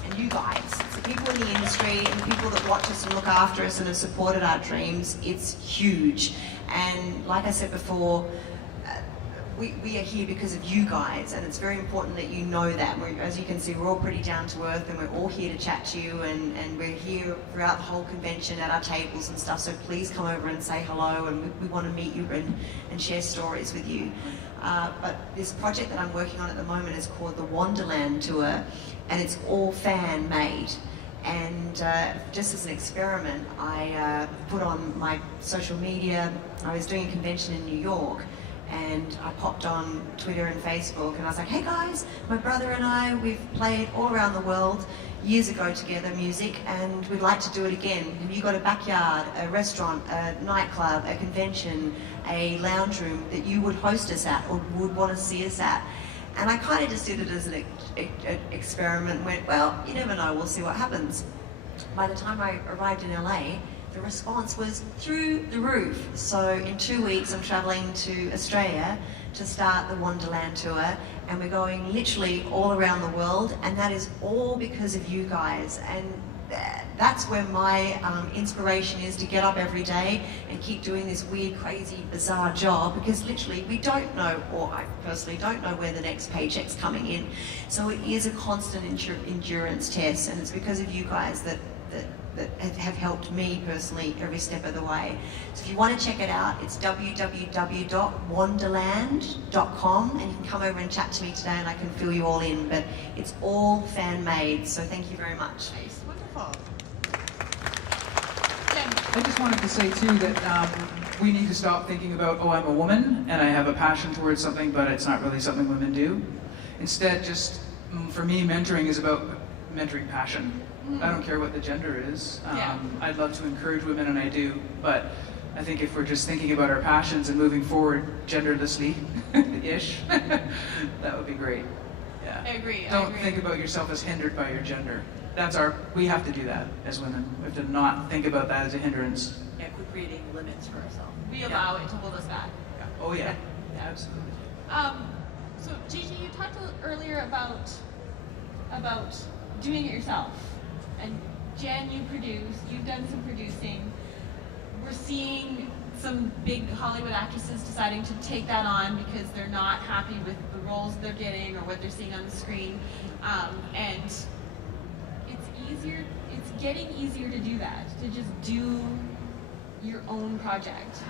and you guys, it's the people in the industry and the people that watch us and look after us and have supported our dreams, it's huge. And like I said before, we are here because of you guys, and it's very important that you know that. As you can see, we're all pretty down to earth, and we're all here to chat to you, and we're here throughout the whole convention at our tables and stuff, so please come over and say hello, and we want to meet you and share stories with you. But this project that I'm working on at the moment is called the Wonderland Tour, and it's all fan-made. And just as an experiment, I put on my social media. I was doing a convention in New York, and I popped on Twitter and Facebook, and I was like, hey guys, my brother and I, we've played all around the world years ago together, music, and we'd like to do it again. Have you got a backyard, a restaurant, a nightclub, a convention, a lounge room that you would host us at or would want to see us at? And I kind of just did it as an experiment and went, well, you never know, we'll see what happens. By the time I arrived in LA, the response was through the roof. So in 2 weeks, I'm traveling to Australia to start the Wonderland Tour, and we're going literally all around the world, and that is all because of you guys. And that's where my inspiration is, to get up every day and keep doing this weird, crazy, bizarre job, because literally we don't know, or I personally don't know, where the next paycheck's coming in. So it is a constant endurance test, and it's because of you guys that have helped me personally every step of the way. So if you want to check it out, it's www.wonderland.com, and you can come over and chat to me today and I can fill you all in, but it's all fan-made, so thank you very much. Nice, wonderful. Jen. I just wanted to say too that we need to stop thinking about, oh, I'm a woman and I have a passion towards something, but it's not really something women do. Instead, just for me, mentoring is about mentoring passion. I don't care what the gender is. I'd love to encourage women, and I do, but I think if we're just thinking about our passions and moving forward genderlessly-ish, that would be great. Yeah. I agree. Don't think about yourself as hindered by your gender. We have to do that as women. We have to not think about that as a hindrance. Yeah, quit creating limits for ourselves. We allow it to hold us back. Yeah. Oh yeah, absolutely. So Gigi, you talked earlier about doing it yourself. And Jen, you've done some producing. We're seeing some big Hollywood actresses deciding to take that on because they're not happy with the roles they're getting or what they're seeing on the screen. And it's getting easier to do that, to just do your own project.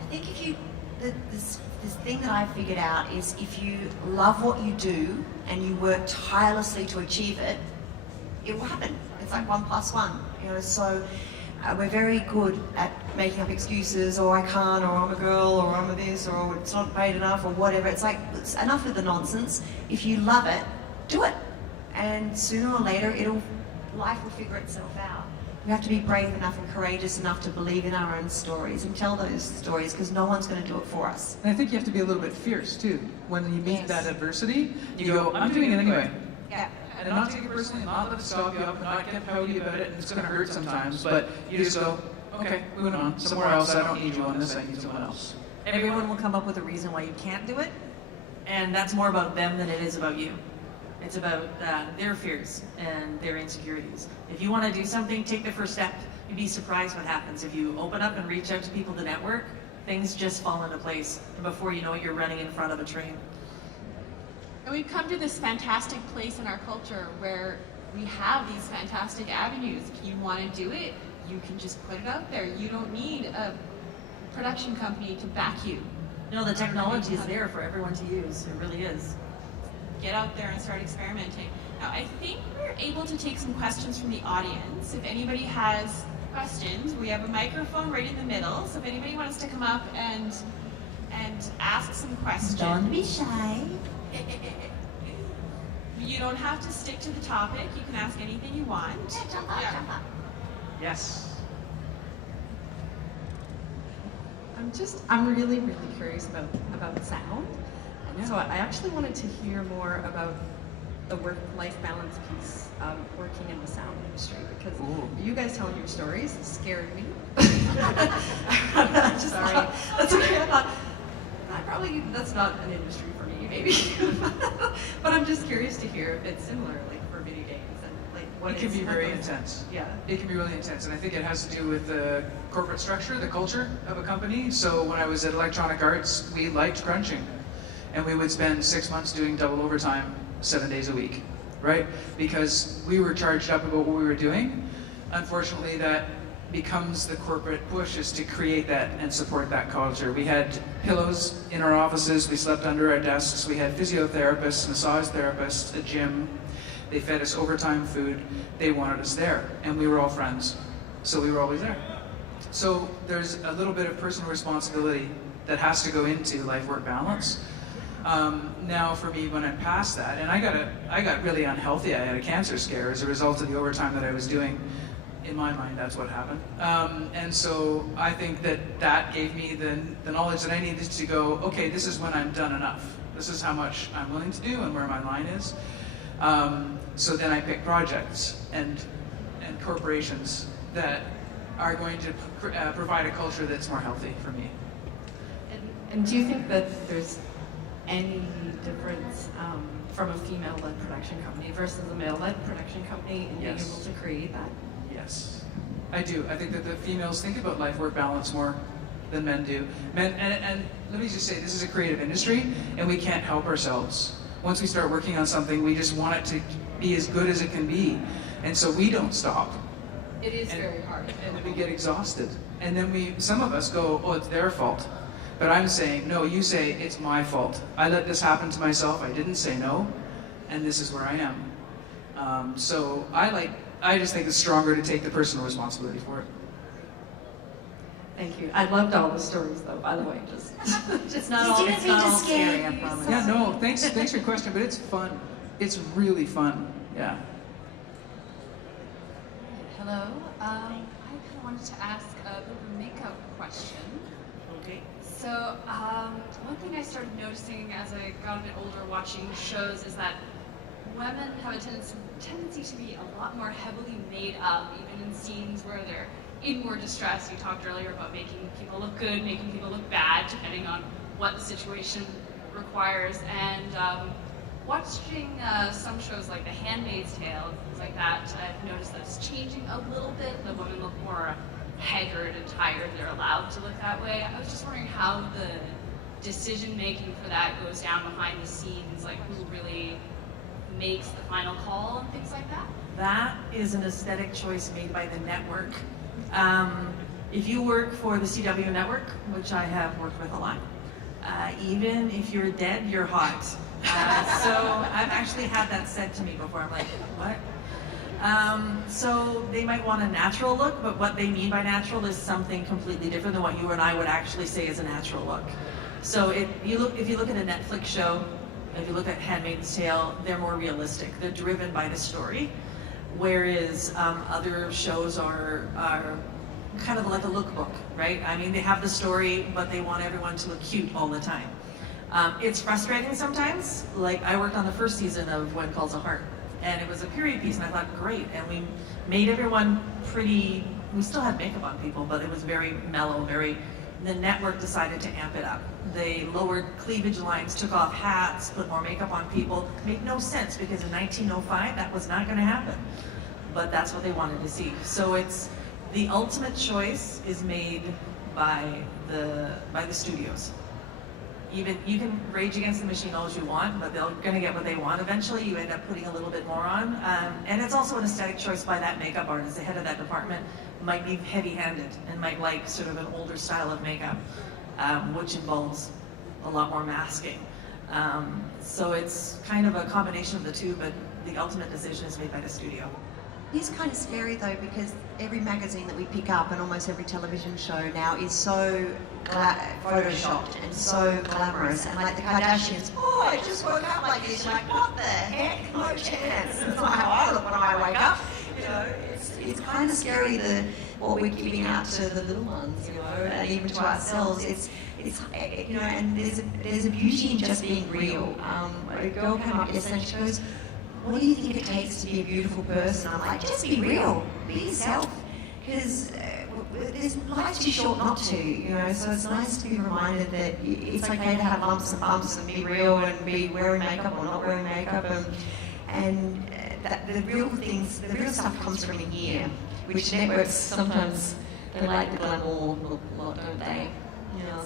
I think this thing that I figured out is, if you love what you do and you work tirelessly to achieve it, it will happen. It's like 1 + 1, you know. So we're very good at making up excuses, or I can't, or I'm a girl, or I'm a this, or it's not paid enough, or whatever. It's like, it's enough with the nonsense. If you love it, do it, and sooner or later, life will figure itself out. We have to be brave enough and courageous enough to believe in our own stories and tell those stories, because no one's going to do it for us. And I think you have to be a little bit fierce too. When you meet Yes. that adversity, you go, I'm doing it anyway. Yeah. And not take it personally, not let it stop you up, and not get pouty about it, and it's going to hurt sometimes, but you just go, okay, moving on, somewhere else, I don't need you on this, I need someone else. Everyone will come up with a reason why you can't do it, and that's more about them than it is about you. It's about their fears and their insecurities. If you want to do something, take the first step. You'd be surprised what happens. If you open up and reach out to people to network, things just fall into place. And before you know it, you're running in front of a train. And we've come to this fantastic place in our culture where we have these fantastic avenues. If you want to do it, you can just put it out there. You don't need a production company to back you. You know, the technology is there for everyone to use. It really is. Get out there and start experimenting. Now, I think we're able to take some questions from the audience. If anybody has questions, we have a microphone right in the middle. So if anybody wants to come up and ask some questions. Don't be shy. You don't have to stick to the topic. You can ask anything you want. Jump up, jump up. Yes. I'm really curious about sound. So I actually wanted to hear more about the work-life balance piece of working in the sound industry, because you guys telling your stories scared me. Sorry. That's okay. I thought, that's not an industry for me, maybe. But I'm just curious to hear if it's similar, like for video games and like what It can be very intense. Yeah. It can be really intense, and I think it has to do with the corporate structure, the culture of a company. So when I was at Electronic Arts, we liked crunching, and we would spend 6 months doing double overtime 7 days a week, right? Because we were charged up about what we were doing. Unfortunately, that becomes the corporate push, is to create that and support that culture. We had pillows in our offices, we slept under our desks, we had physiotherapists, massage therapists, a gym. They fed us overtime food. They wanted us there, and we were all friends, so we were always there. So there's a little bit of personal responsibility that has to go into life-work balance. Now for me, when I'm past that, and I got really unhealthy. I had a cancer scare as a result of the overtime that I was doing. In my mind, that's what happened. And so I think that gave me the knowledge that I needed to go, okay, this is when I'm done enough. This is how much I'm willing to do and where my line is. So then I pick projects and corporations that are going to provide a culture that's more healthy for me. And do you think that there's any difference from a female-led production company versus a male-led production company in being able to create that? Yes, I do. I think that the females think about life-work balance more than men do. Men, and let me just say, this is a creative industry, and we can't help ourselves. Once we start working on something, we just want it to be as good as it can be, and so we don't stop. It is very hard. And then we get exhausted, and then some of us go, oh, it's their fault. But I'm saying, no, you say, it's my fault. I let this happen to myself, I didn't say no, and this is where I am. So I just think it's stronger to take the personal responsibility for it. Thank you. I loved all the stories, though, by the way. It's not all, it's not all scary, I promise. Yeah, no, thanks for your question, but it's fun. It's really fun, yeah. Hello. I kind of wanted to ask a bit of a makeup question. Okay. So, one thing I started noticing as I got a bit older watching shows is that women have a tendency to be a lot more heavily made up, even in scenes where they're in more distress. You talked earlier about making people look good, making people look bad, depending on what the situation requires. And watching some shows like The Handmaid's Tale, things like that, I've noticed that it's changing a little bit. The women look more haggard and tired. They're allowed to look that way. I was just wondering how the decision making for that goes down behind the scenes, like who really makes the final call and things like that? That is an aesthetic choice made by the network. If you work for the CW network, which I have worked with a lot, even if you're dead, you're hot. So I've actually had that said to me before. I'm like, what? So they might want a natural look, but what they mean by natural is something completely different than what you and I would actually say is a natural look. So if you look at a Netflix show, if you look at Handmaid's Tale, they're more realistic. They're driven by the story. Whereas other shows are kind of like a lookbook, right? I mean, they have the story, but they want everyone to look cute all the time. It's frustrating sometimes. Like, I worked on the first season of When Calls a Heart, and it was a period piece, and I thought, great, and we made everyone pretty, we still had makeup on people, but it was very mellow, the network decided to amp it up. They lowered cleavage lines, took off hats, put more makeup on people. Made no sense, because in 1905, that was not gonna happen. But that's what they wanted to see. So it's, the ultimate choice is made by the studios. Even, you can rage against the machine all as you want, but they're gonna get what they want eventually. You end up putting a little bit more on. And it's also an aesthetic choice by that makeup artist. The head of that department might be heavy-handed and might like sort of an older style of makeup, which involves a lot more masking. So it's kind of a combination of the two, but the ultimate decision is made by the studio. It's kind of scary though, because every magazine that we pick up and almost every television show now is so photoshopped and so glamorous, and like the Kardashians, oh, I just woke up like this. You're like, what the heck? No chance. It's not how I look when I wake up. You know, it's kind of scary what we're giving out to the little ones, you know, and even to ourselves. It's you know, and there's a beauty in just being real. A girl came up yesterday and she goes, what do you think it takes to be a beautiful person? I'm like, just be real, be yourself, because life's too short not to, you know, so it's nice to be reminded that it's okay to have lumps and bumps and be real and be wearing makeup or not wearing makeup, and that the real stuff comes from in here, which networks sometimes, they like the glamour a lot, don't they? You know.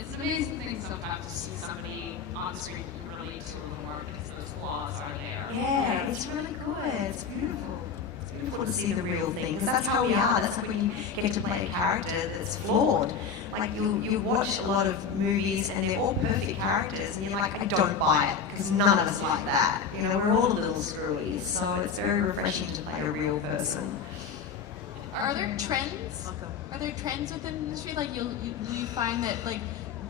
It's amazing thing sometimes to see somebody on screen you relate to a little more, because those flaws are there. Yeah, it's really good. It's beautiful. It's beautiful to see the real thing, because that's how we are. That's like when you get to play a character that's flawed. Like you watch a lot of movies and they're all perfect characters, and you're like, I don't buy it, because none of us like that. You know, we're all a little screwy. So it's very refreshing to play a real person. Are there trends? Are there trends within the industry? Like you find that like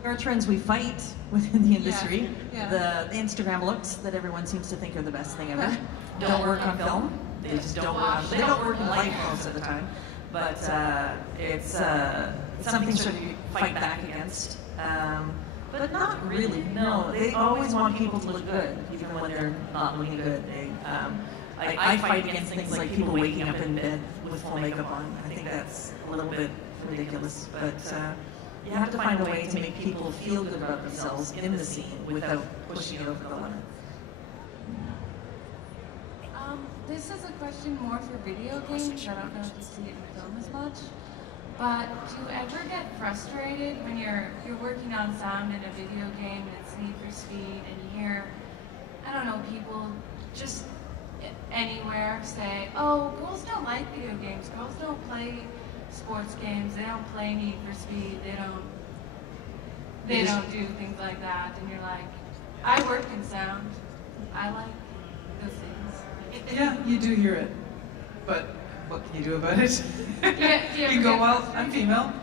There are trends we fight within the industry. Yeah. The Instagram looks that everyone seems to think are the best thing ever don't work on film. They just don't work on. They don't work in life most of the time. But it's something sort of you fight back against. But not really. No, they always want people to look good, even when they're not looking good. I fight against things like people waking up in bed with full makeup on. I think that's a little bit ridiculous. But you have to find a way to make people feel good about themselves in the scene without pushing it over the limit. This is a question more for video games. I don't know if you see it in film as much. But do you ever get frustrated when you're working on sound in a video game and it's Need for Speed and you hear, I don't know, people just anywhere say, oh, girls don't like video games. Girls don't play sports games. They don't play Need for Speed. They don't do things like that. And you're like, I work in sound. I like those things. Yeah, you do hear it, but what can you do about it? You go, well, I'm female.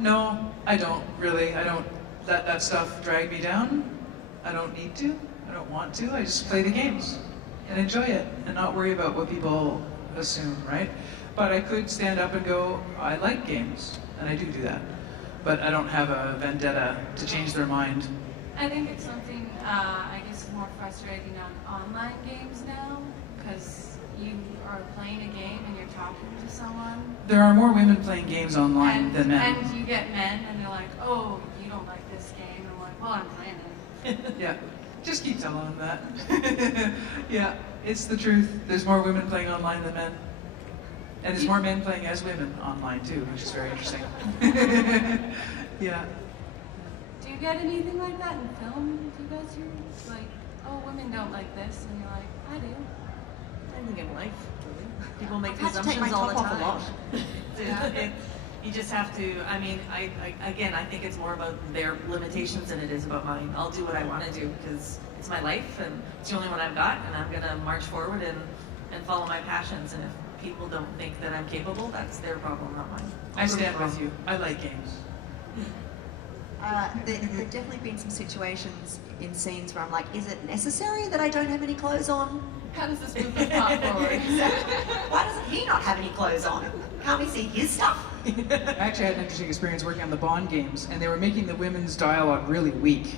No, I don't really. I don't let that stuff drag me down. I don't need to. I don't want to. I just play the games and enjoy it and not worry about what people assume, right? But I could stand up and go, I like games, and I do that. But I don't have a vendetta to change their mind. I think it's something, I guess, more frustrating on online games now, because you are playing a game and you're talking to someone. There are more women playing games online than men. And you get men and they're like, oh, you don't like this game. And I'm like, well, I'm playing it. Yeah, just keep telling them that. Yeah, it's the truth. There's more women playing online than men. And there's more men playing as women online too, which is very interesting. Yeah. Do you get anything like that in film? Do you guys hear, like, oh, women don't like this, and you're like, I do. I think in life, people make I've had to take assumptions my all the top off time. a lot. You just have to, I mean, again, I think it's more about their limitations than it is about mine. I'll do what I want to do because it's my life and it's the only one I've got, and I'm going to march forward and follow my passions. And if people don't think that I'm capable, that's their problem, not mine. I stand with you. I like games. There have definitely been some situations in scenes where I'm like, is it necessary that I don't have any clothes on? How does this move the plot forward? Why doesn't he not have any clothes on? Can't we see his stuff? I actually had an interesting experience working on the Bond games, and they were making the women's dialogue really weak,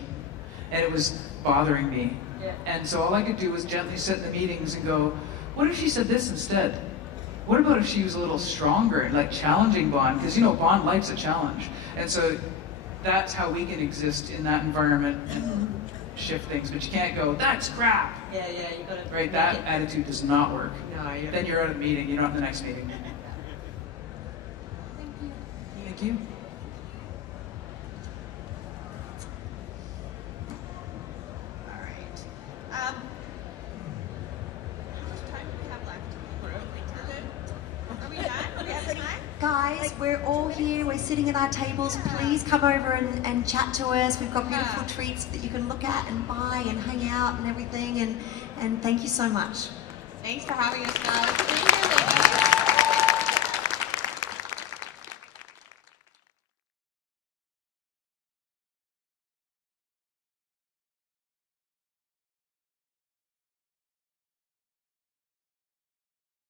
and it was bothering me. Yeah. And so all I could do was gently sit in the meetings and go, what if she said this instead? What about if she was a little stronger and like challenging Bond? Because you know Bond likes a challenge, and so that's how we can exist in that environment and shift things. But you can't go, that's crap. Yeah, you gotta. Right, that attitude does not work. No, you. Then you're out of the meeting. You're not in the next meeting. Thank you. Thank you. All right. How much time do we have left? We're good? Are we done? Do we have time? Guys, we're all here, we're sitting at our tables. Please come over and chat to us. We've got beautiful treats that you can look at and buy and hang out and everything. And thank you so much. Thanks for having us, guys.